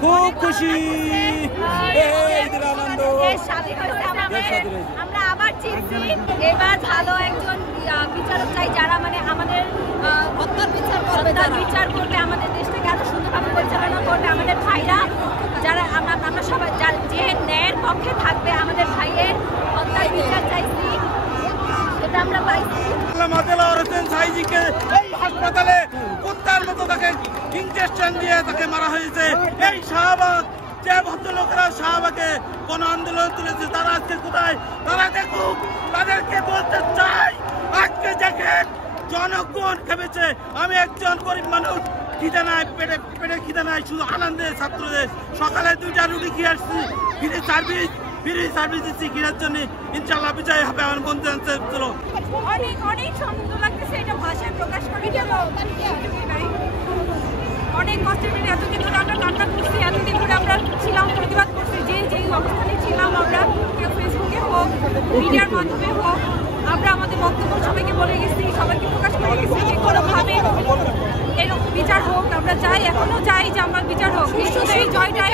খুব খুশি। আমরা আবার জিতছি। এবার ভালো একজন বিচারক চাই, যারা মানে আমাদের বিচার করবে, আমাদের দেশটাকে আরো সুন্দরভাবে পরিচালনা করবে। আমাদের ভাইরা যারা আমরা সবাই যে ন্যায়ের পক্ষে থাকবে, আমাদের ভাইয়ের হত্যার বিচার চাইছি, সেটা আমরা পাইছি। হাসপাতালে কুত্তার মতো তাকে ইনজেকশন দিয়ে তাকে মারা হয়েছে। এই শাহবাগ যে ভদ্রলোকেরা শাহবাগে কোন আন্দোলন তুলেছে, তারা আজকে কোথায়? তারা দেখুক, তাদেরকে বলতে চাই আজকে দেখেন জনগণ খেপেছে। আমি একজন গরিব মানুষ, খিদে নাই, পেটে খিদে নাই, শুধু আনন্দে ছাত্রদের সকালে 2টা রুটি খেয়ে আসছি, ফ্রি সার্ভিস দিচ্ছি খিদের জন্য। ইনশাল্লাহ বিজয় হবে। আমার বন্ধু চলো অনেক অনেক সুন্দর লাগতেছে, এটা ভাষায় প্রকাশ করে গেল। অনেক কষ্টের মিলে এতদিন ধরে আমরা কান্না করছি, এতদিন ধরে আমরা ছিলাম, প্রতিবাদ করছি, যেই অবস্থানে ছিলাম আমরা, ফেসবুকে হোক, মিডিয়ার মাধ্যমে হোক, আমরা আমাদের বক্তব্য সবাইকে বলে গেছি, সবাইকে প্রকাশ করে গেছি যে কোনোভাবে এরকম বিচার হোক। আমরা চাই, এখনো চাই যে আমার বিচার হোক। শুধু এই জয়টাই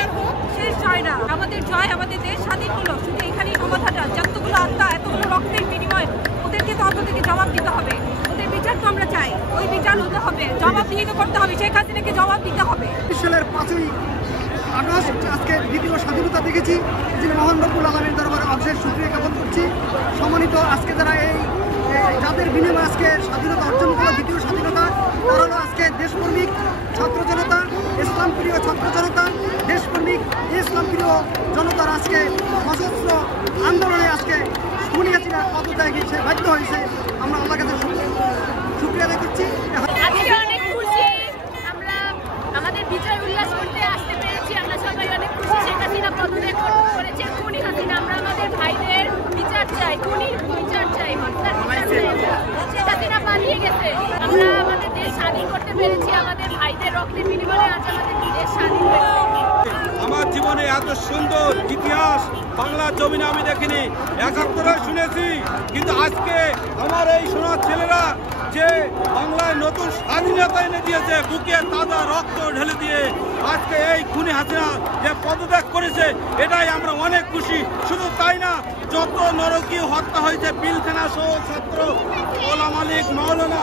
শেষ জয় না, আমাদের জয়, আমাদের দেশ স্বাধীন হলো শুধু এখানেই ক্ষমতাটা। যতগুলো আত্মা, এতগুলো রক্তের বিনিময়, ওদেরকে তো অন্ততকে জবাব দিতে হবে। ওদের বিচার তো আমরা চাই, ওই বিচার হতে হবে, জবাবদিহি তো করতে হবে, শেখ হাসিনাকে জবাব দিতে হবে। সালের 5ই আগস্ট আজকে দ্বিতীয় স্বাধীনতা দেখেছি, যিনি মহান রব্বুল আলামিনের দরবারে অশেষ শুকরিয়া জ্ঞাপন করছি। সম্মানিত আজকে যারা যাদের বিনিময়ে আজকে স্বাধীনতা অর্জন করা, দ্বিতীয় স্বাধীনতা, তারা হলো আজকে দেশকর্মী ছাত্র জনতা, ইসলাম প্রিয় ছাত্র জনতা, দেশকর্মী ইসলামপ্রিয় জনতার আজকে সশস্ত্র আন্দোলনে আজকে খুনি হাসিনা পদত্যাগে গিয়েছে, বাধ্য হয়েছে। আমরা আল্লাহর কাছে শুকরিয়া আদায় করছি। অনেক খুশি, আমরা আমাদের বিজয় উল্লাস করতে আসতে পেরেছি। আমরা সবাই অনেক খুশি। শেখ হাসিনা পদত্যাগ করেছে, খুনি হাসিনা। আমরা আমাদের ভাইদের বিচার চাই, খুনির বিচার চাই, হত্যার বিচার চাই। শেখ হাসিনা পালিয়ে গেছে, আমরা আমাদের দেশ স্বাধীন করতে পেরেছি। আমাদের ভাইদের রক্তের বিনিময়ে আজ আমাদের দেশ স্বাধীন হয়েছে। আমার জীবনে এত সুন্দর ইতিহাস বাংলার জমিনে আমি দেখিনি। 71 শুনেছি, কিন্তু আজকে আমার এই সোনার ছেলেরা যে বাংলায় নতুন স্বাধীনতা এনে দিয়েছে, বুকে তাজা রক্ত ঢেলে দিয়ে আজকে এই খুনি হাসিনা যে পদত্যাগ করেছে, এটাই আমরা অনেক খুশি। শুধু তাই না, যত নরকীয় হত্যা হয়েছে, পিলখানা সহ ছাত্র, ওলামা লীগ, মাওলানা